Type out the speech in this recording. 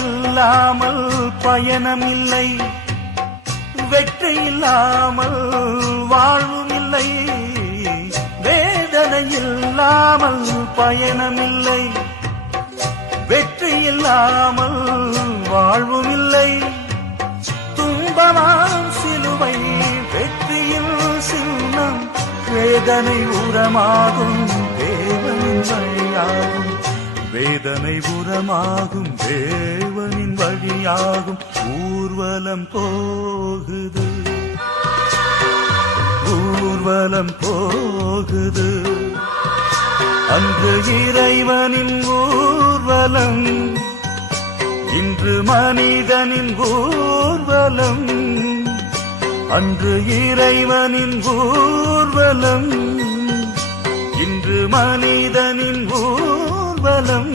இல்லாமல் பயணம் இல்லை, வெற்றி இல்லாமல் வாழ்வும் இல்லை. வேதனை இல்லாமல் பயணம் இல்லை, வெற்றி இல்லாமல் வாழ்வும் இல்லை. துன்பமாம் சிலுவை வெற்றியில் சின்னம், வேதனை உரமாகும் தேவனின் வழியாகும், வேதனை உரமாகும் தேவனின் வழியாகும். ஊர்வலம் போகுது, ஊர்வலம் போகுது, அன்று இறைவனின் ஊர்வலம், இன்று மனிதனின் ஊர்வலம். அன்று இறைவனின் ஊர்வலம், இன்று மனிதனின் ஊர்வலம்.